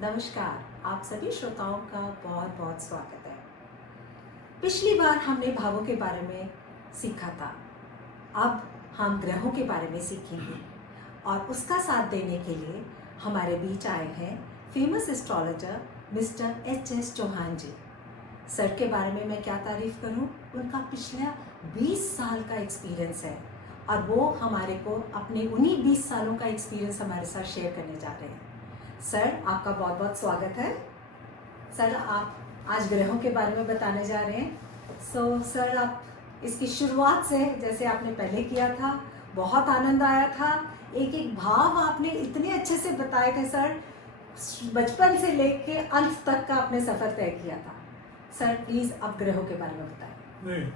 नमस्कार, आप सभी श्रोताओं का बहुत बहुत स्वागत है। पिछली बार हमने भावों के बारे में सीखा था। अब हम ग्रहों के बारे में सीखेंगे और उसका साथ देने के लिए हमारे बीच आए हैं famous astrologer mister H S. Chauhan ji. Sir के बारे में मैं क्या तारीफ करूं, उनका पिछला 20 साल का एक्सपीरियंस है और वो हमारे को अपने उन्हीं 20 सालों का एक्सपीरियंस हमारे साथ शेयर करने जा रहे हैं। सर, आपका बहुत बहुत स्वागत है। सर, आप आज ग्रहों के बारे में बताने जा रहे हैं। सर, आप इसकी शुरुआत से जैसे आपने पहले किया था, बहुत आनंद आया था। एक एक भाव आपने इतने अच्छे से बताए थे सर, बचपन से लेके अंत तक का आपने सफ़र तय किया था। सर, प्लीज़ अब ग्रहों के बारे में बताएं। नहीं,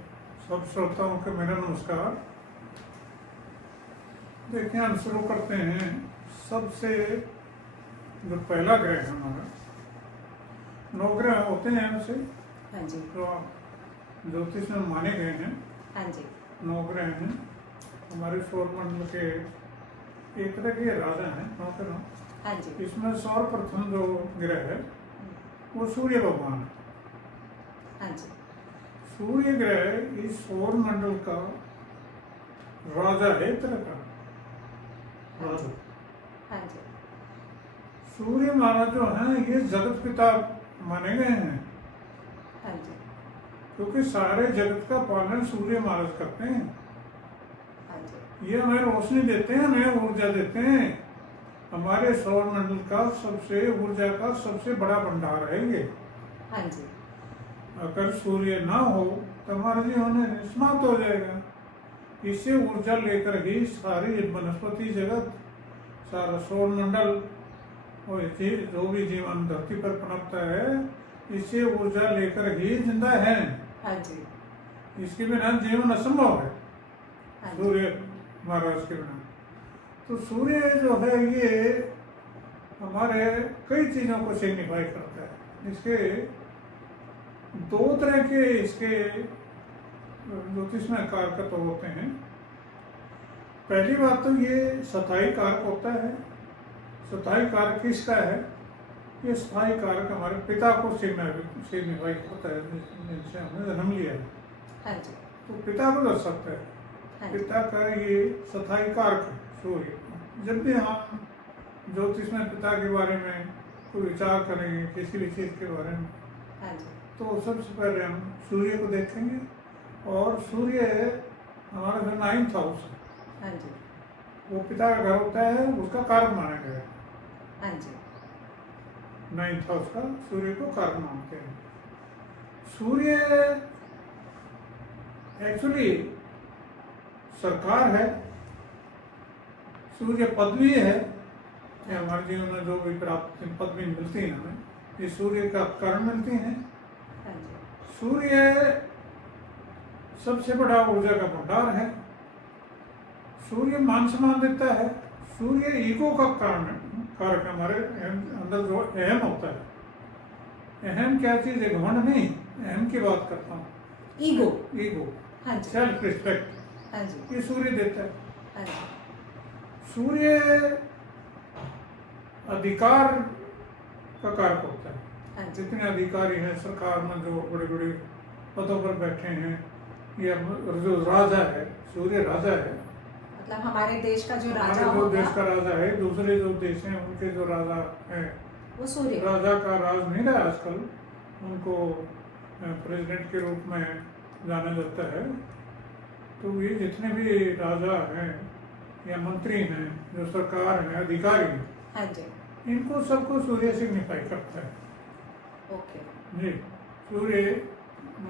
सब श्रोताओं को मेरा नमस्कार। देखिए, हम शुरू करते हैं। सबसे जो पहला ग्रह है हमारा, 9 ग्रह होते हैं ऐसे हाँ जी, जो ज्योतिष में माने गए हैं। हाँ जी, 9 ग्रह हैं हमारे सौरमंडल के, एक तरह के राजा हैं 9 के 9। हाँ जी, इसमें सर्वप्रथम जो ग्रह है वो सूर्य भगवान है। हाँ जी, सूर्य ग्रह इस सौरमंडल का राजा है, एक तरह का राजा। हाँ जी, सूर्य महाराज जो हैं ये जगत पिता माने गए हैं, हाँ जी, क्योंकि सारे जगत का पालन सूर्य महाराज करते हैं। हाँ जी, ये हमें रोशनी देते हैं, हमें ऊर्जा देते हैं। हमारे सौरमंडल का सबसे ऊर्जा का सबसे बड़ा भंडार है ये। हाँ जी, अगर सूर्य ना हो तो हमारा जीवन समाप्त हो जाएगा। इससे ऊर्जा लेकर ही सारी वनस्पति जगत, सारा सौरमंडल और जो भी जीवन धरती पर पनपता है, इससे ऊर्जा लेकर ही जिंदा है। हाँ जी, इसके बिना जीवन असंभव है, हाँ जी, सूर्य महाराज के बिना। तो सूर्य जो है ये हमारे कई चीजों को सिग्निफाई करता है। इसके 2 तरह के इसके ज्योतिष में कारक होते हैं। पहली बात तो ये स्थायी कारक होता है। स्थायी कारक किसका है? ये स्थायी कारक हमारे पिता को सिग्निफाई करता है, जिनसे हमने जन्म लिया है। हाँ जी, तो पिता को दर्श सकता है। हाँ जी, पिता का ये स्थायी कारक है सूर्य। जब भी हम ज्योतिष में पिता के बारे में कोई विचार करेंगे, किसी भी चीज के बारे में, हाँ जी, तो सबसे पहले हम सूर्य को देखेंगे। और सूर्य हमारा जो 9th हाउस है, हाँ जी, वो पिता का घर होता है, उसका कारक माना गया है। हाँ जी, 9th हाउस का सूर्य को कारक मानते हैं। सूर्य एक्चुअली सरकार है, सूर्य पदवी है। ये हमारे जीवन में जो भी प्राप्त पदवी मिलती है हमें, ये सूर्य का कारण मिलती है। हाँ जी, सूर्य सबसे बड़ा ऊर्जा का भंडार है। सूर्य मान सम्मान देता है। सूर्य ईगो का कारक हमारे अंदर जो अहम होता है। अहम क्या चीज है? घमंड नहीं, अहम की बात करता हूँ। ईगो, ईगो, हाँ जी, सेल्फ रिस्पेक्ट, हाँ जी, ये सूर्य देता है। हाँ जी, सूर्य अधिकार का कारक होता है। हाँ जी, जितने अधिकारी हैं सरकार में, जो बड़े बड़े पदों पर बैठे हैं, या जो राजा है, सूर्य राजा है। मतलब हमारे देश का जो राजा हमारे जो होगा, देश का राजा है, दूसरे जो देश हैं उनके जो राजा हैं, वो सूर्य, राजा का राज नहीं रहा आजकल, उनको प्रेसिडेंट के रूप में जाना जाता है। तो ये जितने भी राजा हैं या मंत्री हैं, जो सरकार हैं, अधिकारी हैं, हाँ जी, इनको सबको सूर्य सिग्निफाई करता है। ओके, जी, सूर्य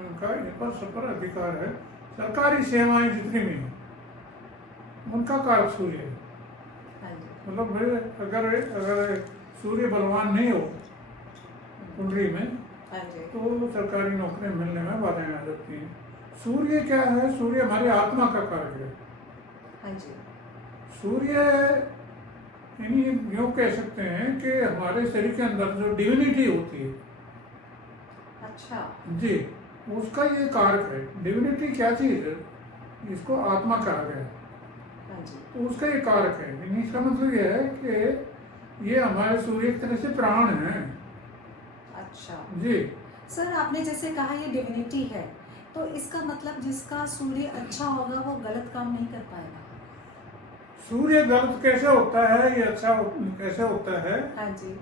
उनका इन पर सब पर अधिकार है। सरकारी सेवाएं जितनी भी हैं उनका कारक सूर्य है। हाँ जी, मतलब अगर सूर्य बलवान नहीं हो कुंडली में, हाँ जी, तो सरकारी नौकरी मिलने में बाधाएं आ जाती हैं। सूर्य क्या है? सूर्य हमारी आत्मा का कारक है। हाँ जी, सूर्य यूँ कह सकते हैं कि हमारे शरीर के अंदर जो डिविनिटी होती है, अच्छा, जी, उसका ये कारक है। डिविनिटी क्या चीज है? इसको आत्मा कहा गया है। हाँ जी, तो उसका ये कारक है। इसका मतलब ये है कि ये हमारे सूर्य एक तरह से प्राण है। अच्छा जी। सर, आपने जैसे कहा ये डिविनिटी है, तो इसका मतलब जिसका सूर्य अच्छा होगा वो गलत काम नहीं कर पाएगा। सूर्य गलत कैसे होता है, ये अच्छा कैसे होता है, हाँ जी,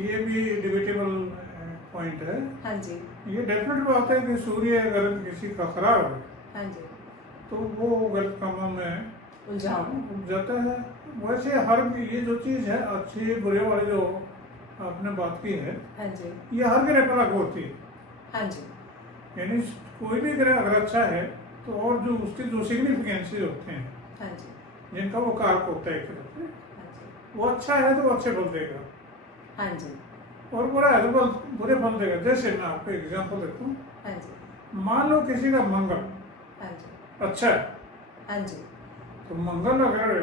ये भी डिबेटेबल पॉइंट है। हाँ जी, ये डेफिनेट बात है कि सूर्य अगर किसी का खराब है हाँ जी, तो वो गलत कामों में उलझाओ। उग जाता है। वैसे हर ये जो चीज़ है अच्छे बुरे वाली जो आपने बात की है, हाँ जी, ये हर ग्रह पर लागू होती है। हाँ जी, यानी कोई भी ग्रह अगर अच्छा है तो और जो उसके जो सिग्निफिकेंसेस होते हैं, हाँ जी, जिनका वो कारक होता है एक तरह से, हाँ जी, वो अच्छा है तो वो अच्छे फल देगा, हाँ जी, और बुरा है तो बुरे फल देगा। जैसे मैं आपको एग्जांपल देता हूँ, हाँ जी, मान लो किसी का मंगल हाँ जी, अच्छा है, हाँ जी, तो मंगल अगर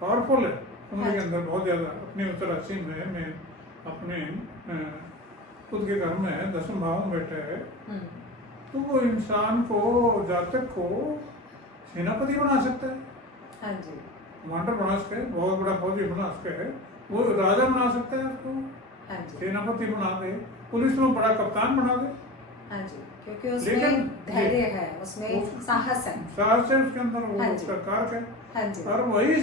पावरफुल है उनके हाँ। अंदर बहुत ज़्यादा, अपनी उत्तर राशि में, मैं अपने खुद के घर में है, 10वें भाव में बैठा है, हम्म, तो वो इंसान को, जातक को सेनापति बना सकता है, हाँ जी, कमांडर बना सकता है, बहुत बड़ा फौजी बना सकता है, वो राजा बना सकता है, उसको हाँ जी, सेनापति बना दे, पुलिस में बड़ा कप्तान बना दे। हाँ जी, क्योंकि उसमें लेकिन धैर्य है, उसमें साहस है। साहस है उसके अंदर, वो हाँ जी। उसका कारक है। हाँ जी, और वही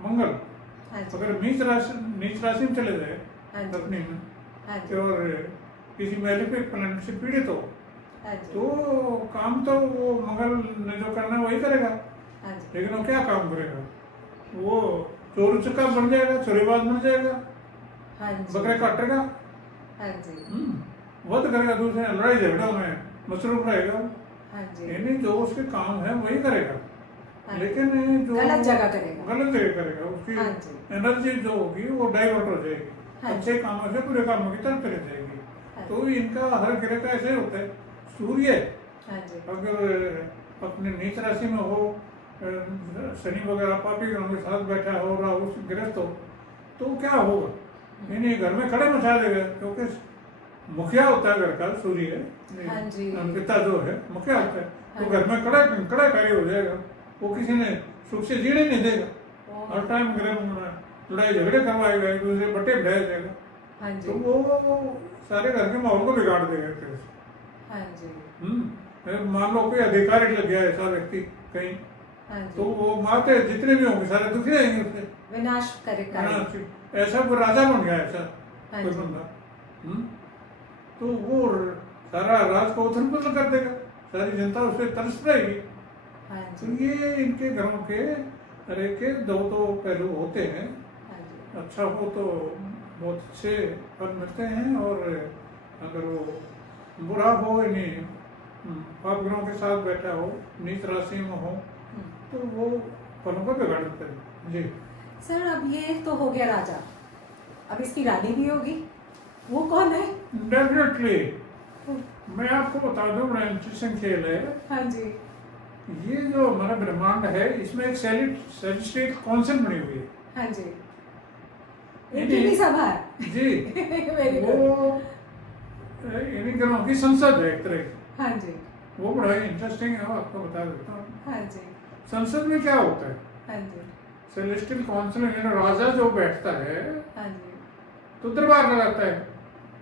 मंगल हाँ जी, अगर नीच राशि में चले जाए हाँ जी, अपनी में, हाँ जी, और किसी मेलेफिक प्लैनेट से पीड़ित हो, हाँ जी, तो काम तो वो मंगल ने जो करना है वही करेगा, हाँ जी, लेकिन वो क्या काम करेगा, वो चोर चक्का बन जाएगा, चोरीबाज बन जाएगा, हाँ जी, बकरे काटेगा, हाँ जी, वध करेगा, दूसरे लड़ाई झगड़ों में मसरूफ रहेगा। हाँ जी, यानी जो उसके काम है वही करेगा, हाँ। लेकिन जो गलत जगह करेगा। गलत जगह करेगा, उसकी हाँ जी, एनर्जी जो होगी वो डाइवर्ट हो जाएगी, हाँ अच्छे कामों से बुरे कामों की तरफ चली जाएगी। हाँ तो इनका हर ग्रह का ऐसे होता है। सूर्य हाँ जी, अगर अपने नीच राशि में हो, शनि वगैरह पापी ग्रहों के साथ बैठा हो, राहु ग्रस्त हो, तो क्या होगा, यानी घर में खड़े मचा देगा, क्योंकि मुखिया होता है घर का सूर्य, हाँ जी, पिता जो है मुखिया होता है, तो हाँ। घर में कड़ा कार्य हो जाएगा, वो किसी ने सुख से जीने नहीं देगा, ओ, हर टाइम घर में लड़ाई झगड़े करवाएगा, एक दूसरे बट्टे बढ़ाया जाएगा, हाँ तो जी, वो सारे घर के माहौल को बिगाड़ देगा एक तरह से। हाँ जी, मान लो कोई अधिकारी लग गया ऐसा व्यक्ति कहीं, हाँ तो जी, वो माते जितने भी होंगे सारे दुखी रहेंगे उससे। विनाश करेगा। ऐसा कोई राजा बन गया ऐसा हाँ कोई जी, बंदा, तो वो सारा राज को उथल पुथल कर देगा, सारी जनता उससे तरस रहेगी। हाँ तो जी, ये इनके घरों के तरह के दो पहलू होते हैं। हाँ जी, अच्छा हो तो बहुत अच्छे फल मिलते हैं, और अगर वो बुरा हो, यानी पाप ग्रहों के साथ बैठा हो, नीच राशि में हो, तो वो फलों को बिगाड़ देते हैं। जी सर, अब ये तो हो गया राजा, अब इसकी रानी भी होगी, वो कौन है? डेफिनेटली मैं आपको बता दूं, बड़ा इंटरेस्टिंग खेल है हाँ जी, ये। जो हमारा ब्रह्मांड है इसमें एक सेलेस्टियल काउंसिल बनी हुई है। हाँ जी, यानी- इनकी भी सभा है। जी वेरी गुड। वो इन्हीं ग्रहों की संसद है एक तरह की, हाँ जी, वो बड़ा ही इंटरेस्टिंग है, आपको बता देता हूँ। हाँ जी, संसद में क्या होता है, हाँ जी, सेलेस्टियल काउंसिल यानी राजा जो बैठता है हाँ जी, तो दरबार लगाता है,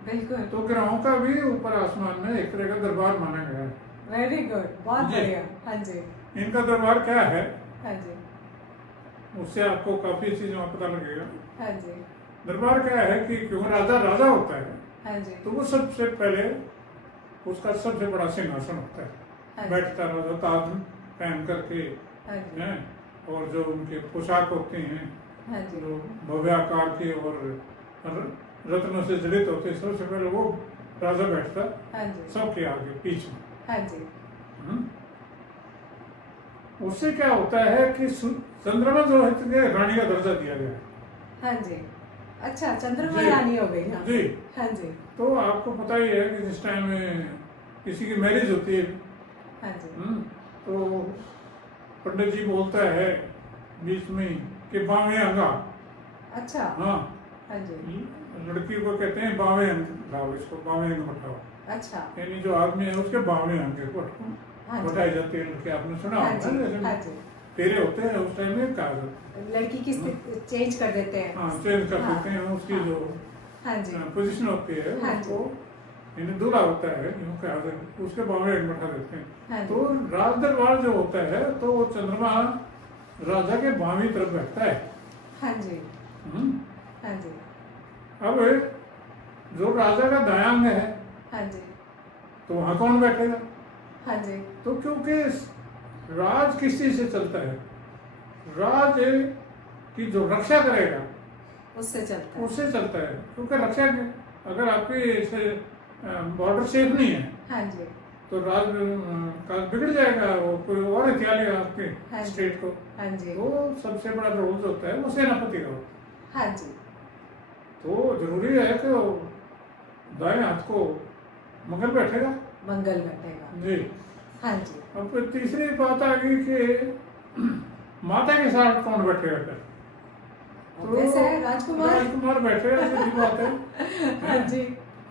बिल्कुल, तो ग्रहों का भी ऊपर आसमान में एक तरह का दरबार माना गया है। वेरी गुड, बहुत जी। बढ़िया। हाँ जी, इनका दरबार क्या है, हाँ जी, उससे आपको काफी चीजों का पता लगेगा। हाँ जी, दरबार क्या है कि क्योंकि राजा राजा होता है, हाँ जी, तो वो सबसे पहले उसका सबसे बड़ा सिंहासन होता है, हाँ जी, बैठता राजा ताज पहन करके हाँ जी, हैं, और जो उनके पोशाक होते हैं हाँ जी, जो भव्य आकार के और रत्नों से जड़ित होते हैं, सबसे पहले वो राजा बैठता हाँ जी, सबके आगे पीछे। हाँ जी, उससे क्या होता है कि चंद्रमा जो है तो रानी का दर्जा दिया गया है। हाँ जी। अच्छा, चंद्रमा जी। रानी हो गई। हाँ जी। हाँ जी, तो आपको पता ही है कि जिस टाइम किसी की मैरिज होती है, हाँ जी, तो पंडित जी बोलता है बीच में कि बावें अंगा। अच्छा, हाँ, हाँ जी, लड़की को कहते हैं बावें अंग लाओ, इसको बावें अंग उठाओ, अच्छा, यानी जो आदमी है उसके बावें अंग को हाँ जी, उठाई जाती है लड़की, आपने सुना हाँ होगा जी, ना, जैसे हाँ जी, फेरे होते हैं उस टाइम में कहा जाता है। लड़की की स्थिति चेंज कर देते हैं। हाँ, चेंज कर हाँ, देते हैं उसकी हाँ, जो हाँ जी, पोजीशन होती है हाँ जी, उसको इन्हें दूल्हा होता है यूँ कहा जाता है, उसके बावड़े बैठा देते हैं। हाँ जी, तो राज दरबार जो होता है तो वो चंद्रमा राजा के बावी तरफ बैठता है। हाँ जी, हम्म। हाँ जी, अब जो राजा का दायांग है हाँ जी, तो वहाँ कौन बैठेगा? हाँ जी, तो क्योंकि राज किस चीज से चलता है, राज की जो रक्षा करेगा उससे चलता है। उससे चलता है, क्योंकि रक्षा अगर आपकी बॉर्डर सेफ नहीं है हाँ जी, तो राज काज बिगड़ जाएगा, वो कोई और हथिया लेगा हाँ आपके जी। स्टेट को। हाँ जी, तो सबसे बड़ा रोल जो होता है वो सेनापति का होता है। हाँ जी, तो जरूरी है कि वो दाएं हाथ को मंगल बैठेगा। मंगल बैठेगा। जी। हाँ जी, अब फिर तीसरी बात आ गई कि माता के साथ कौन बैठेगा फिर? कैसे है राजकुमार? राजकुमार बैठेगा, सीधी बात है। हाँ जी,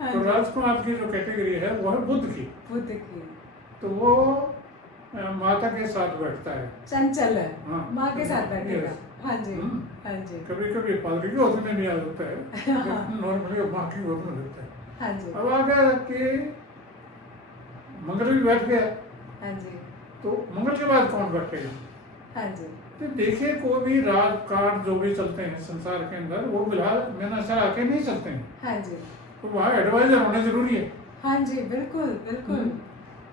हाँ तो जी, राजकुमार की जो कैटेगरी है वो है बुद्ध की, बुद्ध की तो वो माता के साथ बैठता है। चंचल है, हाँ। माँ के साथ बैठेगा। Yes. हाँ जी, हम्म। हाँ जी, कभी कभी पालकी की गोद में नहीं आ जाता है, नॉर्मली वो माँ की गोद में रहता है। हाँ जी, अब आ गया कि मंगल भी बैठ गया, हाँ जी, तो मंगल के बाद कौन बैठेगा? हाँ जी, तो देखिए कोई भी राजकाज जो भी चलते हैं संसार के अंदर वो बिलाल मैंने ऐसा आके नहीं चलते हैं, हाँ जी, तो वहाँ एडवाइजर होना जरूरी है। हाँ जी, बिल्कुल बिल्कुल।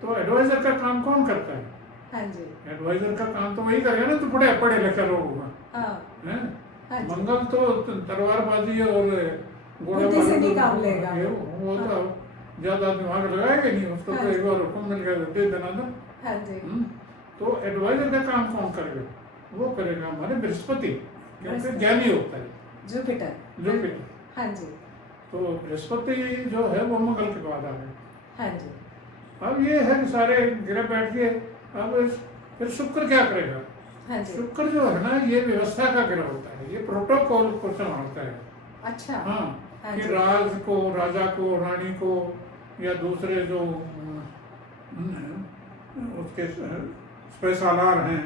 तो एडवाइजर का काम कौन करता है? हाँ जी, एडवाइजर का काम तो वही करेगा ना, तो पढ़े लिखे लोग होगा। हाँ, हैं? हाँ जी, मंगल तो तलवारबाजी और बुद्धि से नहीं काम लेगा। वो तो ज्यादा दिमाग लगाएगा नहीं, उसको हाँ तो जी। एक बार हुक्म मिल गया दे देना था। हाँ जी, तो एडवाइजर का काम कौन करेगा? वो करेगा हमारे बृहस्पति, क्योंकि बृहस्पति। ज्ञानी होता है जुपिटर। जुपिटर। हाँ जी, तो बृहस्पति जो है वो मंगल के बाद आ गए। हाँ जी, अब ये है कि सारे गिरह बैठ गए। अब फिर शुक्र क्या करेगा? हाँ जी, शुक्र जो है ना ये व्यवस्था का गिरह होता है, ये प्रोटोकॉल को संभालता है। अच्छा, हाँ, हाँ कि जी, राज को, राजा को, रानी को या दूसरे जो उसके स्पेसालार हैं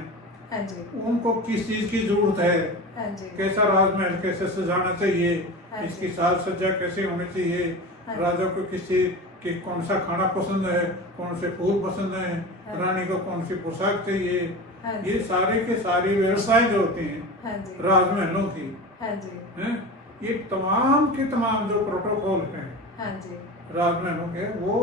हाँ जी, उनको किस चीज की जरूरत है, हाँ जी, कैसा राजमहल कैसे सजाना चाहिए, हाँ इसकी जी, साज सज्जा कैसे होनी चाहिए, हाँ। राजा को किस चीज कि कौन सा खाना पसंद है, कौन से फूल पसंद है, हाँ। रानी को कौन सी पोशाक चाहिए, हाँ ये जी, सारी के सारी व्यवस्थाएं जो होती हैं हाँ जी, राजमहलों की हाँ जी, हैं, ये तमाम के तमाम जो प्रोटोकॉल हैं हाँ जी। राजमहलों के वो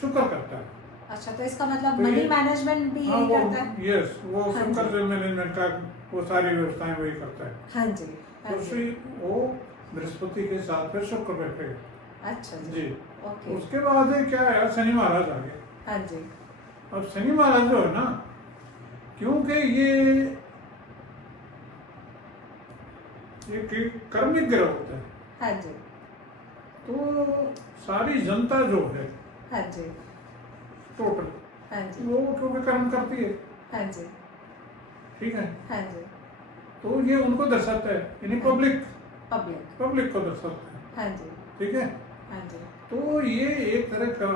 शुक्र करता है। अच्छा, तो इसका मतलब तो मनी ये- मैनेजमेंट भी हाँ यही वो करता है? यस, वो हाँ शुक्र जी। जो मैनेजमेंट का वो सारी व्यवस्थाएं वही करता है। हाँ जी, हाँ तो जी, उसी वो बृहस्पति के साथ फिर शुक्र बैठेगा। अच्छा जी, जी। ओके, उसके बाद है क्या है, शनि महाराज आ गए। हाँ जी, अब शनि महाराज जो है ना, क्योंकि ये कर्मिक ग्रह होता है, हाँ जी, तो सारी जनता जो है हाँ जी, टोटल हाँ जी, वो क्योंकि कर्म करती है, हाँ जी, ठीक है, हाँ जी, तो ये उनको दर्शाता है, यानी पब्लिक पब्लिक, को दर्शाता है, हाँ जी, ठीक है। हाँ जी, तो ये एक तरह का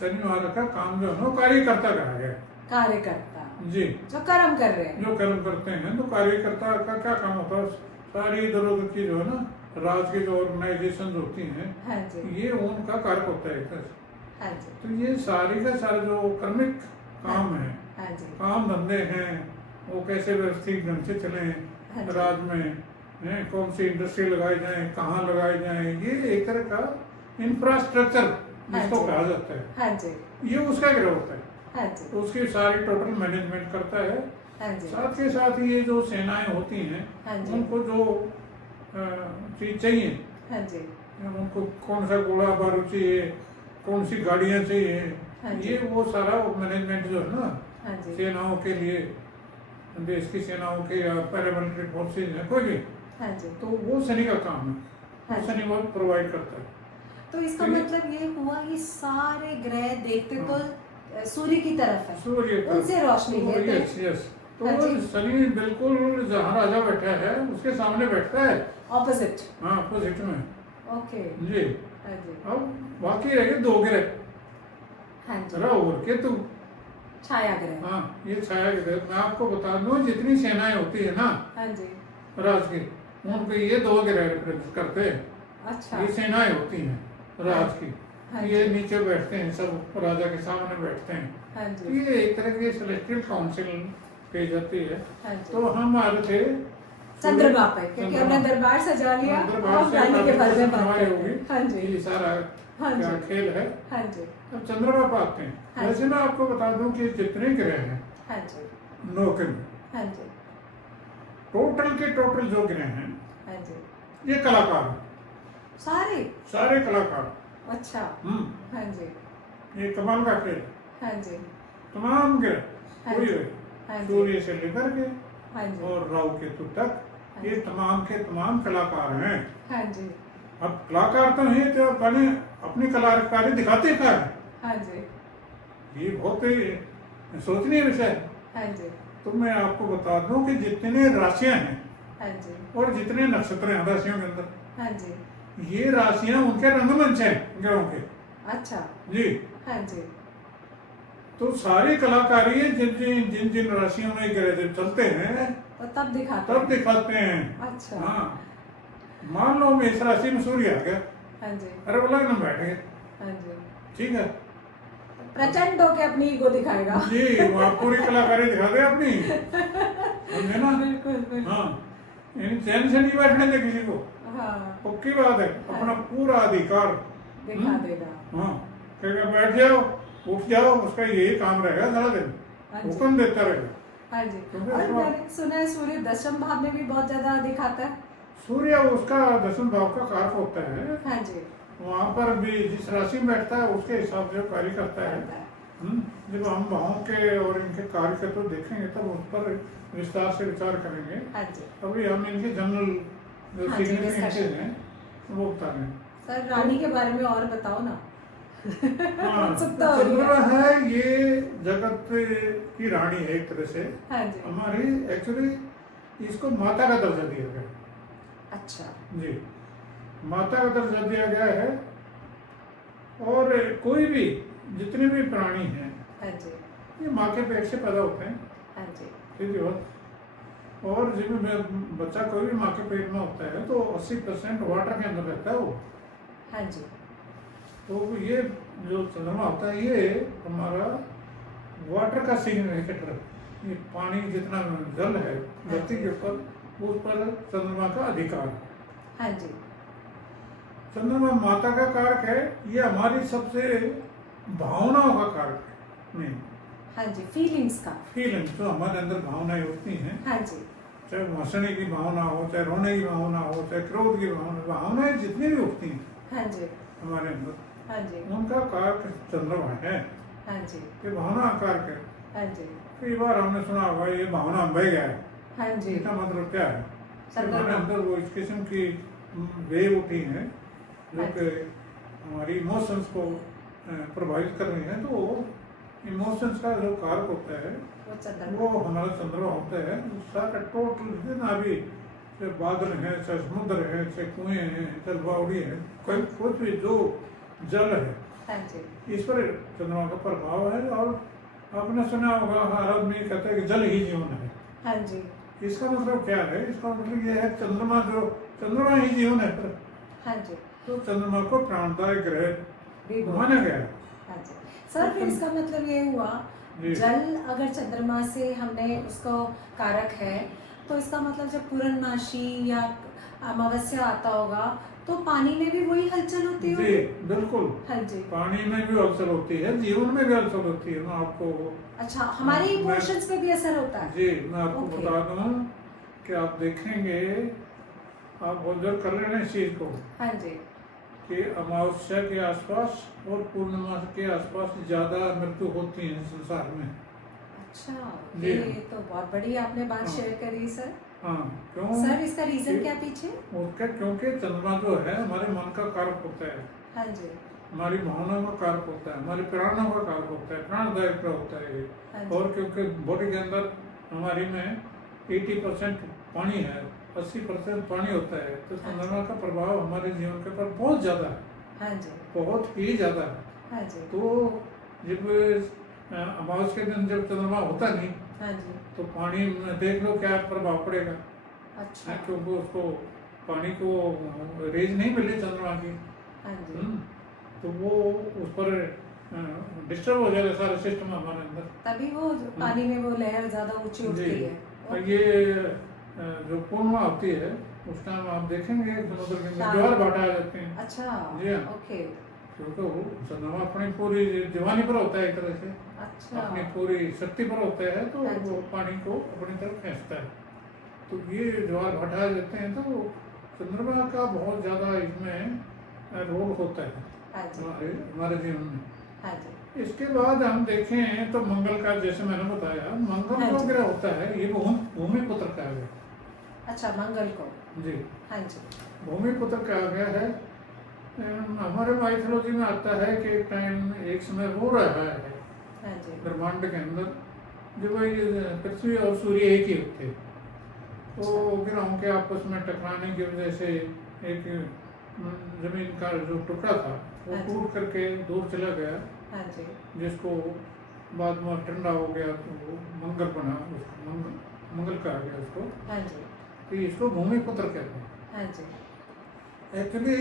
शनि महाराज का काम जो है ना वो कार्यकर्ता कहा गया है। कार्यकर्ता जी, जो कर्म कर रहे हैं। जो कर्म करते हैं तो कार्यकर्ता का क्या काम होता है? सारी इधर उधर की जो है ना राज की जो ऑर्गेनाइजेशन होती हैं हाँ जी, ये उनका कार्य होता है एक तरह से। हाँ जी, तो ये सारी का सारा जो कर्मिक काम है, हाँ जी, काम धंधे हैं, वो कैसे व्यवस्थित ढंग से चले हाँ जी। राज में, कौन सी इंडस्ट्री लगाई जाए, कहाँ लगाई जाए, ये एक तरह का इंफ्रास्ट्रक्चर जिसको जी। कहा जाता है, हाँ जी, ये उसका गिरह होता है। हाँ जी, तो उसकी सारी टोटल मैनेजमेंट करता है। हाँ जी, साथ के साथ ये जो सेनाएं होती हैं हाँ जी, उनको जो चीज चाहिए, हाँ जी, उनको कौन सा गोला बारूद चाहिए, कौन सी गाड़ियां चाहिए, हाँ जी। ये वो सारा मैनेजमेंट जो है ना हाँ जी, सेनाओं के लिए, देश की सेनाओं के या पैरामिलिट्री फोर्सेज है कोई भी, हाँ जी, तो वो शनि का काम है, हाँ वो जी। शनि वो प्रोवाइड करता है। तो इसका तो ये- मतलब ये हुआ कि सारे ग्रह देखते तो हाँ। सूर्य की तरफ है, सूर्य का- उनसे रोशनी तो लेते यस हैं। यस, तो हाँ जी। शनि बिल्कुल जहाँ राजा बैठा है उसके सामने बैठता है, ऑपोजिट। हाँ अपोजिट में। ओके, जी, हाँ जी, अब बाकी रह गए दो ग्रह, हाँ जी, राहु और केतु। छाया ग्रह। हाँ, ये छाया ग्रह। मैं आपको बता दूं, जितनी सेनाएं होती है ना हाँ जी। राज की, उन पे ये 2 ग्रह रिप्रेजेंट करते हैं। अच्छा। ये सेनाएं होती हैं राज की, हाँ ये जी। नीचे बैठते हैं, सब राजा के सामने बैठते हैं। हाँ तो जी। ये एक तरह की सेलेस्टियल काउंसिल कही जाती है। हाँ जी। तो हम आए थे चंद्रमा पे, क्योंकि हमने दरबार सजा लिया और रानी के बारे में बात कर रहे हैं। हाँ जी। ये सारा हाँ क्या जी। खेल है। हाँ जी। अब चंद्रमा पर आते हैं। हाँ वैसे मैं आपको बता दूं कि जितने ग्रह हैं हाँ जी। नौके में, हाँ जी। टोटल के टोटल जो ग्रह हैं, हाँ जी। ये कलाकार हैं, सारे। सारे कलाकार। अच्छा। हाँ जी। ये कमाल का खेल। हाँ जी। तमाम ग्रह हाँ कोई जी। भी, हाँ जी। सूर्य से लेकर के हाँ जी। और राहु केतु तक, हाँ ये जी। तमाम के तमाम कलाकार हैं। हाँ जी। अब कलाकार तो हैं, तो अपने अपनी कलाकारी दिखाते क्या है, हाँ जी। ये बहुत ही सोचनीय विषय है। हाँ जी। तो मैं आपको बता दूं कि जितने राशियां हैं हाँ जी। और जितने नक्षत्र हैं राशियों के अंदर, हाँ जी। ये राशियां उनके रंगमंच हैं ग्रहों के। अच्छा। जी। हाँ जी। तो सारी कलाकारी जिन जिन जिन जिन राशियों में ग्रह जब चलते हैं तो तब दिखाते तब हैं। दिखाते हैं। अच्छा। हाँ, मान लो मेष राशि में सूर्य आ गया, हाँ जी। अरे वो लग्न में बैठ गए, हाँ जी। ठीक है प्रचंड होके अपनी ईगो दिखाएगा। जी, वो आप पूरी कलाकारी दिखा दे अपनी, समझे ना। बिल्कुल बिल्कुल। हाँ, यानी चैन से नहीं बैठने दे किसी को, हाँ, पक्की बात है। अपना पूरा अधिकार दिखा देगा। हाँ, कहेगा बैठ जाओ, उठ जाओ, उसका यही काम रहेगा सारा दिन, हाँ जी। हुक्म देता रहेगा। हाँ जी। क्योंकि और उसको- मैंने सुना है सूर्य दशम भाव में भी बहुत ज्यादा दिखाता है। सूर्य उसका 10वें भाव का कारक होता है, हाँ जी। वहाँ पर भी जिस राशि में बैठता है उसके हिसाब से कार्य करता है। करता है। जब हम भावों के और इनके कार्य के तो देखेंगे तब उस पर विस्तार से विचार करेंगे। हाँ जी। अभी हम इनके जनरल जो हाँ जी, सिग्निफिकेंसेस discussion। हैं वो बता रहे हैं। सर रानी के बारे में और बताओ ना। हाँ, उत्सुकता हो रही है। चंद्रमा है, ये जगत की रानी है एक तरह से हाँ जी। हमारी। एक्चुअली इसको माता का दर्जा दिया गया है। अच्छा। जी, माता का दर्जा दिया गया है। और कोई भी जितने भी प्राणी हैं हाँ जी। ये माँ के पेट से पैदा होते हैं, हाँ जी। ठीक है। और जब बच्चा कोई भी माँ के पेट में होता है तो 80% वाटर के अंदर रहता है वो। हाँ जी। तो ये जो चंद्रमा होता है ये हमारा वाटर का सिग्निफिकेटर है। ये पानी जितना जल है धरती के ऊपर, उस पर चंद्रमा का अधिकार है। हाँ जी। चंद्रमा माता का कारक है, ये हमारी सबसे भावनाओं का कारक है। नहीं, हाँ जी, फीलिंग्स का। फीलिंग जो हमारे अंदर भावनाएं होती हैं, हाँ जी। चाहे हंसने की भावना हो, चाहे रोने की भावना हो, चाहे क्रोध की भावना, भावनाएं जितनी भी उठती हैं हाँ जी। हमारे अंदर, हाँ जी। उनका कारक चंद्रमा है। हाँ जी। ये भावना कारक है। हाँ जी। कई बार हमने सुना होगा ये भावना बह गया है, हाँ जी। इसका मतलब क्या है? चंद्रमा। हमारे अंदर वो इस किस्म की वेव उठी हैं जो हाँ कि हमारी इमोशंस को प्रभावित कर रही हैं। तो इमोशंस का जो कारक होता है वो चंद्रमा। वो हमारा चंद्रमा होता है। सारा टोटल जितना भी, चाहे बादल हैं, चाहे समुद्र है, चाहे कुएं हैं, चाहे बावड़ी है, कोई कुछ भी जो जल है, हाँ जी। इस पर चंद्रमा का प्रभाव है। और आपने सुना होगा अरब में कहते हैं कि जल ही जीवन है। हाँ जी। इसका मतलब क्या है? इसका मतलब ये है चंद्रमा ही जीवन है। पर हाँ जी। तो चंद्रमा को प्राणदायक ग्रह भी बोल- माना गया है। हाँ जी। सर फिर इसका मतलब ये हुआ, जी। जल अगर चंद्रमा से हमने उसको कारक है, तो इसका मतलब जब पूर्णमासी या अमावस्या आता होगा तो पानी में भी वही हलचल होती जी होगी। बिल्कुल, हाँ जी। पानी में भी हलचल होती है, जीवन में भी हलचल होती है। मैं आपको अच्छा, हमारे मैं- इमोशंस पे भी असर होता है। जी मैं आपको ओके। बता दूं कि आप देखेंगे, आप ऑब्जर्व कर लेना इस चीज को हाँ जी। कि अमावस्या के आसपास और पूर्णिमा के आसपास ज्यादा मृत्यु होती है संसार में। अच्छा, जी। ये तो बहुत बड़ी आपने बात हाँ। शेयर करी सर। हाँ, क्यों? सर इसका रीजन कि- क्या पीछे? उसका क्योंकि चंद्रमा जो है हमारे मन का कारक होता है, हाँ जी। हमारी भावनाओं का कारक होता है, हमारे प्राणों का कारक होता है, प्राणदायक का होता है ये। हाँ जी। और क्योंकि बॉडी के अंदर हमारी में 80% पानी है, 80% पानी होता है, तो चंद्रमा का प्रभाव हमारे जीवन के ऊपर बहुत ज्यादा है, हाँ जी। बहुत ही ज्यादा है। हाँ जी। तो जब अमावस के दिन जब चंद्रमा होता नहीं हाँ जी। तो पानी में देख लो क्या प्रभाव पड़ेगा, अच्छा। क्योंकि उसको पानी को रेज नहीं मिली चंद्रमा की, हाँ जी। तो वो उस पर डिस्टर्ब हो जाएगा सारा सिस्टम हमारे अंदर। तभी वो पानी में वो लहर ज्यादा ऊंची उठती जी। है। और ये जो पूर्णिमा होती है उस टाइम आप देखेंगे समुद्र के अंदर ज्वार भाटा आ जाते हैं। अच्छा। जी हाँ। ओके। क्योंकि वो चंद्रमा अपनी पूरी जवानी पर होता है एक तरह से, अच्छा। अपनी पूरी शक्ति पर होता है, तो हाँ जी। वो पानी को अपनी तरफ खींचता है। तो ये ज्वार भाटा आ जाते हैं, तो चंद्रमा का बहुत ज्यादा इसमें रोल होता है हाँ जी। हमारे जीवन में। हाँ जी। इसके बाद हम देखें तो मंगल का, जैसे मैंने बताया, मंगल हाँ जो जी। ग्रह होता है ये भूमि पुत्र का है। अच्छा, मंगल को। जी, हाँ जी। भूमि पुत्र कहा गया है। हमारे माइथोलॉजी में आता है कि एक टाइम एक समय वो रहा है हाँ जी। ब्रह्मांड के अंदर जब ये पृथ्वी और सूर्य एक ही थे, तो ग्रहों के आपस में टकराने की वजह से एक जमीन का जो टुकड़ा था वो हाँ जी। टूट करके दूर चला गया, हाँ जी। जिसको बाद में ठंडा हो गया तो वो मंगल बना, उसको मंगल कहा गया उसको। हाँ जी। तो इसको भूमि पुत्र कहते हैं। हाँ जी। एक्चुअली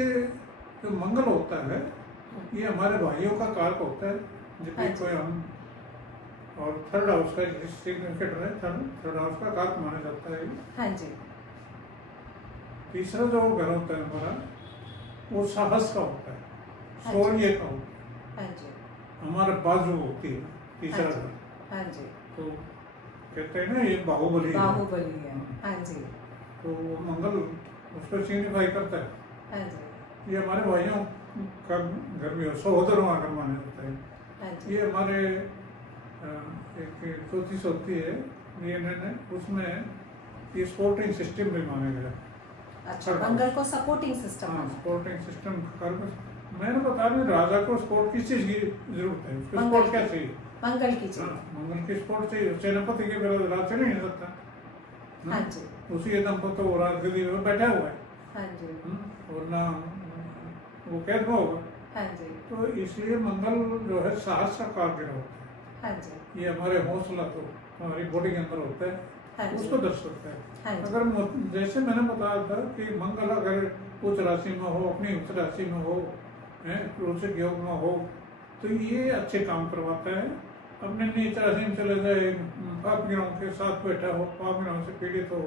जो मंगल होता है ये हमारे भाइयों का कारक होता है, जब हाँ भी जी। कोई हम, और थर्ड हाउस का सिग्निफिकेटर है, थर्ड हाउस का कारक माना जाता है। हाँ जी। तीसरा जो घर होता है हमारा वो साहस का होता है, हाँ शौर्य का होता है, हाँ जी। हमारे बाजू होती है तीसरा हाँ जी। घर। हाँ जी। तो कहते हैं ना ये बाहुबली है। बाहुबली है। हाँ जी। तो वो मंगल उसको सिग्निफाई करता है। हाँ जी। ये हमारे भाइयों का घर भी हो, सहोदरों का घर माना जाता है। हाँ जी। ये हमारे एक ज्योतिष होती है DNA, उसमें ये सपोर्टिंग सिस्टम भी माना गया। अच्छा, मंगल को सपोर्टिंग सिस्टम। हाँ, सपोर्टिंग सिस्टम मैंने बता रहा राजा को सपोर्ट किस चीज की जरूरत है, उसको मंगल सपोर्ट क्या चाहिए? मंगल की हाँ, चाहिए। मंगल की सपोर्ट चाहिए। सेनापति के बिना राज चल नहीं सकता। हाँ जी। उसी एकदम पर तो राज गद्दी में बैठा हुआ है, हाँ जी। और ना वो कैद में होगा। हाँ जी। तो इसलिए मंगल जो है साहस का कार्य होता है। हाँ जी। ये हमारे हौसला को हमारी बॉडी के अंदर होता है, हाँ जी। उसको दर्शाता है। हाँ जी। अगर जैसे मैंने बताया था कि मंगल अगर उच्च राशि में हो, अपनी उच्च राशि में हो, रोचक योग में हो, तो ये अच्छे काम करवाता है। अपने नीच राशि में चले जाए, पाप ग्रहों के साथ बैठा हो, पाप ग्रहों से पीड़ित हो,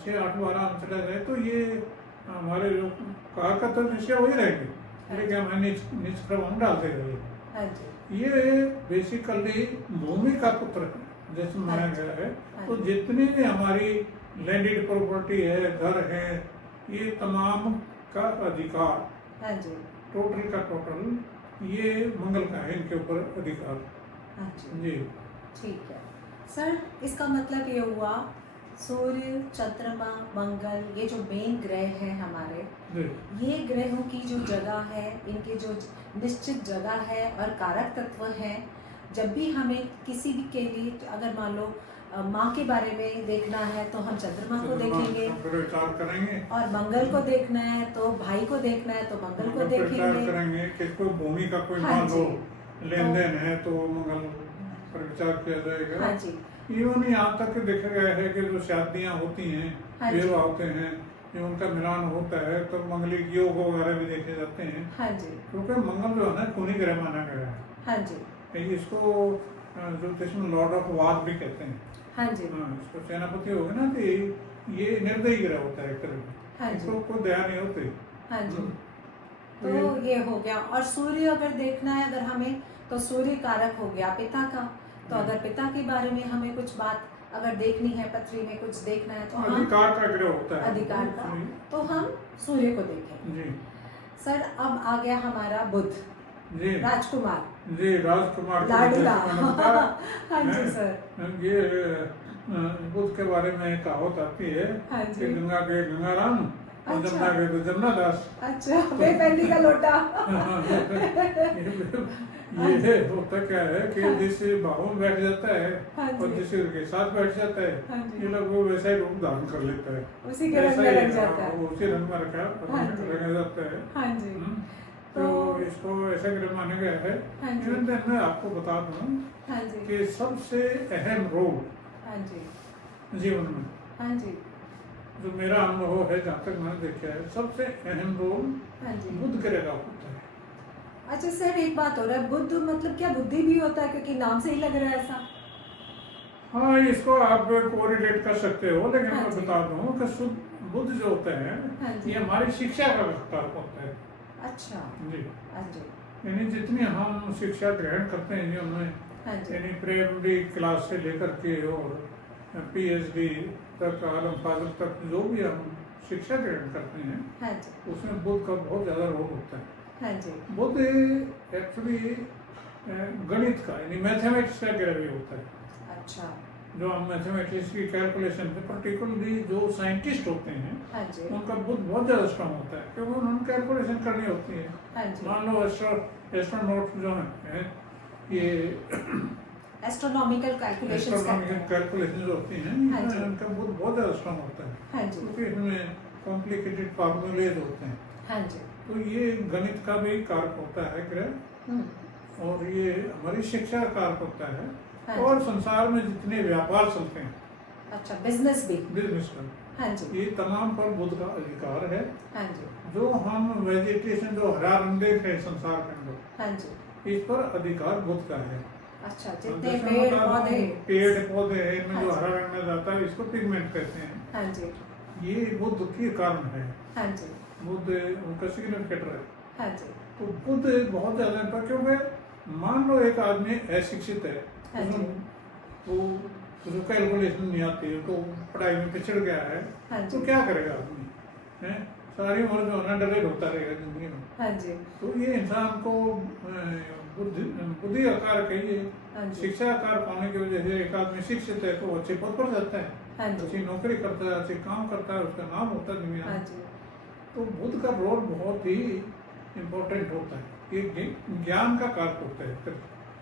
6-8 12 में चला जाए, तो ये हमारे जो कहा तो निश्चय वही रहेंगे, लेकिन हमें नीच प्रभाव डालते रहे। हाँ जी। ये बेसिकली भूमि का पुत्र है जैसे माना गया है। तो जितनी भी हमारी लैंडेड प्रॉपर्टी है, घर है, ये तमाम का अधिकार, हाँ जी। टोटल का टोटल ये मंगल का है, इनके ऊपर अधिकार। हाँ जी। जी, ठीक है सर, इसका मतलब ये हुआ सूर्य, चंद्रमा, मंगल, ये जो मेन ग्रह हैं हमारे, जी, ये ग्रहों की जो जगह है, इनके जो निश्चित जगह है और कारक तत्व हैं, जब भी हमें किसी भी के लिए अगर मान लो माँ के बारे में देखना है तो हम चंद्रमा को देखेंगे, पर विचार करेंगे, और मंगल को देखना है तो भाई को देखना है तो मंगल को मंगल पर विचार देखेंगे। करेंगे कि कोई भूमि का कोई हाँ मान लो जी। लेन देन है तो मंगल पर विचार किया जाएगा। हाँ जी। इवन यहाँ तक देखा गया है कि जो शादियाँ होती हैं, हाँ जी। विवाह होते हैं, जो उनका मिलान होता है तो मंगलिक योग वगैरह भी देखे जाते हैं, हाँ जी। क्योंकि मंगल जो है ना खूनी ग्रह माना गया है। हाँ जी। इसको ज्योतिष में लॉर्ड ऑफ वार भी कहते हैं। हाँ जी। हाँ, इसको सेनापति हो गया ना, तो ये निर्दयी ग्रह होता है एक तरह का, हाँ जी। इसको कोई दया नहीं होती। हाँ जी। तो तो ये हो गया। और सूर्य अगर देखना है अगर हमें, तो सूर्य कारक हो गया पिता का। तो अगर पिता के बारे में हमें कुछ बात अगर देखनी है, पृथ्वी में कुछ देखना है, तो हम अधिकार का ग्रह होता है, अधिकार का, तो हम सूर्य को देखें। जी सर, अब आ गया हमारा बुध, जी राजकुमार, जी, राजकुमार का लाडला। जैसे मैंने बताया, हाँ जी हैं? सर। ये बुद्ध के बारे में एक कहावत आती है हाँ कि जी। गंगा के गंगाराम और अच्छा। जमुना के तो जमुनादास। अच्छा, बेपैनी का लोटा। ये होता क्या है कि जिस बाहों में बैठ जाता है हाँ और जी। जिस के साथ बैठ जाता है, हाँ जी। ये लोग वो वैसा ही रूप धारण कर लेता है, उसी के रंग ऐसा में ही, लग जाता है। हाँ, उसी रंग में हाँ जी। रखा जाता है। हाँ जी। तो इसको ऐसा ग्रह माना गया है। हाँ जी। इवन देन मैं आपको बता दूं हाँ जी। कि सबसे अहम रोल हाँ जी। जीवन में, हाँ जी। जो मेरा अनुभव है, जहाँ तक मैंने देखा है, सबसे अहम रोल हाँ जी। बुध ग्रह का होता है। अच्छा सर, एक बात हो रहा है, बुद्ध मतलब क्या बुद्धि भी होता है, क्योंकि नाम से ही लग रहा है ऐसा। हाँ, इसको आप कोरिलेट कर सकते हो, लेकिन हाँ मैं जी। बता दूं कि बुध जो होते हाँ हैं, जी। ये हमारी शिक्षा का कारक होता है। अच्छा। जी, हाँ जी। यानी जितनी हम शिक्षा ग्रहण करते हैं जीवन में, हाँ जी। यानी प्राइमरी क्लास से लेकर के और पीएचडी तक, आलम फाजल तक जो भी हम शिक्षा ग्रहण करते हैं, हाँ जी। उसमें बुध का बहुत ज़्यादा रोल होता है। हाँ जी। बुध एक्चुअली गणित का यानी मैथमेटिक्स का ग्रह भी होता है। अच्छा। जो हम मैथमेटिक्स की कैलकुलेशन पे, पर्टिकुलरली जो साइंटिस्ट होते हैं, हाँ जी। उनका बुध बहुत ज़्यादा स्ट्रांग होता है, क्योंकि उन्होंने कैलकुलेशन करनी होती है। हाँ जी। मान लो एस्ट्रोनॉट जो हैं, ये एस्ट्रोनॉमिकल कैलकुलेशंस करते हैं। कैलकुलेशन होती हैं, हाँ जी। इनका बुध बहुत ज़्यादा स्ट्रांग होता है, हाँ जी। क्योंकि इसमें कॉम्प्लिकेटेड फार्मूलेज होते हैं। हाँ जी। तो ये गणित का भी कारक होता है ग्रह, हम्म। और ये हमारी शिक्षा का कारक होता है। हाँ और संसार में जितने व्यापार चलते हैं, अच्छा, बिजनेस भी। बिजनेस का, हाँ जी। ये तमाम पर बुध का अधिकार है। हाँ जी। जो हम वेजिटेशन, जो हरा रंग देख रहे हैं संसार के अंदर, हाँ जी। इस पर अधिकार बुध का है। अच्छा, जितने जैसे पेड़ बता रहा हूँ, पौधे। पेड़ पौधे हैं, इनमें हाँ जो जी। हरा रंग में जाता है, इसको पिगमेंट कहते हैं। हाँ जी। ये बुध के कारण है। हाँ जी। बुध उनका सिग्निफिकेटर है। हाँ जी। तो बुध बहुत ज्यादा इम्पोर्टेंट, क्योंकि मान लो एक आदमी अशिक्षित है, हाँ जी। वो उसको कैलकुलेशन नहीं आती है, तो पढ़ाई में पिछड़ गया है, हाँ तो जी। क्या करेगा आदमी? हैं? सारी उम्र जो है ना डरे होता रहेगा जिंदगी में। हाँ जी। तो ये इंसान को बुद्धि आकार कहिए, हाँ जी। शिक्षा आकार पाने की वजह से एक आदमी शिक्षित है तो वो अच्छे पद पर जाता है, हाँ जी। अच्छी नौकरी करता है, अच्छे काम करता है, उसका नाम होता है दुनिया हाँ में। जी। तो बुध का रोल बहुत ही इम्पोर्टेंट होता है। ये ज्ञान का कारक होता है,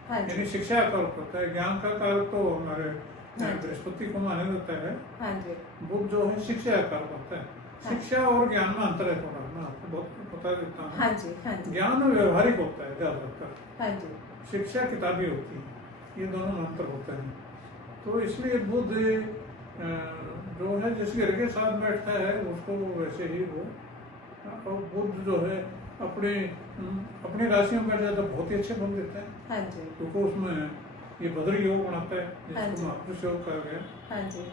हाँ यानी जी। शिक्षा का कारक होता है। ज्ञान का कारक तो हमारे हाँ जी। बृहस्पति को माना जाता है। हाँ जी। बुध जो है शिक्षा का कारक होता है। हाँ। शिक्षा और ज्ञान में अंतर है थोड़ा, मैं आपको बहुत बता देता हूँ। हाँ जी। हाँ जी। ज्ञान व्यवहारिक होता है ज्यादातर, हाँ जी। शिक्षा किताबी होती है, ये दोनों में अंतर होता है। तो इसलिए बुध जो है जिस ग्रह के साथ बैठता है उसको वैसे ही वो, और बुध जो है अपने अपनी राशियों में बैठ जाता है, बहुत ही अच्छे फल देता है, हाँ जी। क्योंकि उसमें ये भद्र योग बनाता है, हाँ जी। जिसको महापुरुष योग कहा गया। हाँ जी।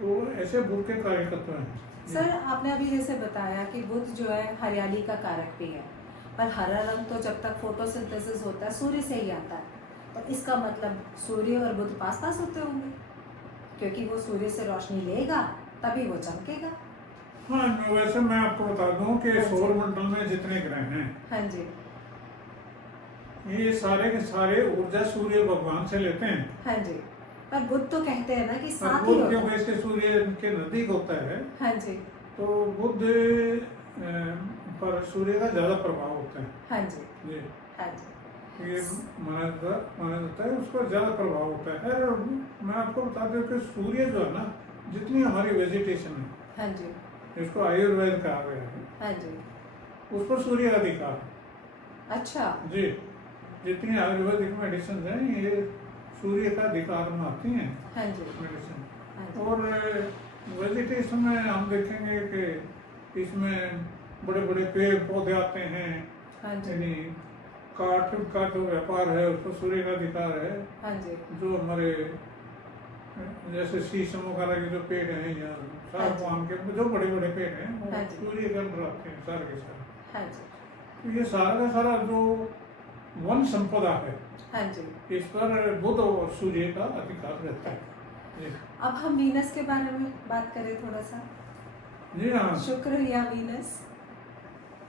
तो ऐसे बुध के कार्यकर्ता हैं। सर, आपने अभी जैसे बताया कि बुध जो है हरियाली का कारक भी है, पर हरा रंग तो जब तक फोटोसिंथेसिस होता है सूर्य से ही आता है, तो इसका मतलब सूर्य और बुध पास पास होते होंगे, क्योंकि वो सूर्य से रोशनी लेगा तभी वो चमकेगा। हाँ, वैसे मैं आपको बता दूं कि हाँ जी। सौर मंडल में जितने ग्रह हैं, हाँ जी। ये सारे के सारे ऊर्जा सूर्य भगवान से लेते हैं। हाँ जी, पर बुध तो कहते हैं ना कि और साथ ही बुध होता क्योंकि है। इसके सूर्य के नजदीक होता है, हाँ जी। तो बुध पर सूर्य का ज्यादा प्रभाव होता है। हाँ जी। जी, हाँ जी। ये माना जाता है, उसका ज्यादा प्रभाव होता है। और मैं आपको बता दूं कि सूर्य जो है ना, जितनी हमारी वेजिटेशन है, हाँ जी। जिसको आयुर्वेद कहा गया है, हाँ जी। उस पर सूर्य का अधिकार है। अच्छा। जी, जितनी आयुर्वेदिक मेडिसिन हैं ये सूर्य का अधिकार में आती हैं हाँ जी। मेडिसिन। हाँ जी। और वेजिटेशन में हम देखेंगे कि इसमें बड़े बड़े पेड़ पौधे आते हैं, हाँ जी। यानी काठ का जो व्यापार है उसको सूर्य का अधिकार है। हाँ जी। जो हमारे जैसे शीशम वगैरह के जो पेड़ हैं या सागवान के जो बड़े बड़े पेड़ हैं वो हाँ जी। सूर्य के अंदर आते हैं सारे के सारे। हाँ जी। तो ये सारा का सारा जो वन संपदा है, हाँ जी। इस पर बुध और सूर्य का अधिकार रहता है। जी, अब हम वीनस के बारे में बात करें थोड़ा सा। जी हाँ। शुक्र या वीनस।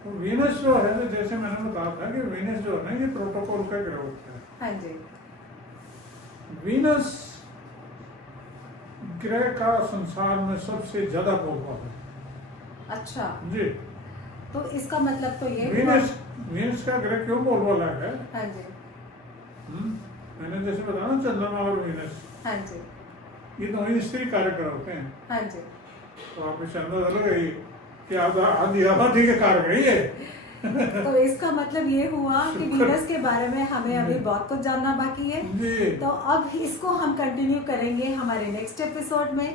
तो वीनस जो है, तो जैसे मैंने बताया था कि वीनस जो है ना, ये प्रोटोकॉल का ग्रह होता है। हाँ जी। वीनस ग्रह का संसार में सबसे ज्यादा बोलबाला है। अच्छा, जी, तो इसका मतलब तो ये हुआ। वीनस वीनस का ग्रह क्यों बोलबाला है? हाँ जी। मैंने जैसे बताया ना, चंद्रमा और वीनस, हाँ जी। ये दोनों स्त्री कार्यक्रम होते हैं। हाँ जी। तो आपको अंदाजा लग गई कि आधी आबादी के कारक है ये। तो इसका मतलब ये हुआ कि वीनस के बारे में हमें अभी बहुत कुछ जानना बाकी है। जी तो अब इसको हम कंटिन्यू करेंगे हमारे नेक्स्ट एपिसोड में।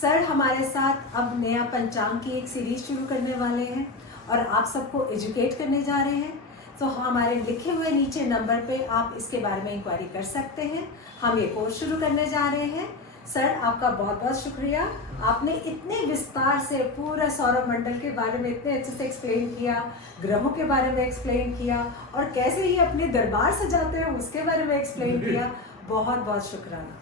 सर हमारे साथ अब नया पंचांग की एक सीरीज शुरू करने वाले हैं और आप सबको एजुकेट करने जा रहे हैं। तो हमारे लिखे हुए नीचे नंबर पे आप इसके बारे में इंक्वायरी कर सकते हैं। हम ये कोर्स शुरू करने जा रहे हैं। सर आपका बहुत बहुत शुक्रिया, आपने इतने विस्तार से पूरा सौरमंडल के बारे में इतने अच्छे से एक्सप्लेन किया, ग्रहों के बारे में एक्सप्लेन किया और कैसे ही अपने दरबार सजाते हैं उसके बारे में एक्सप्लेन किया। बहुत बहुत शुक्राना।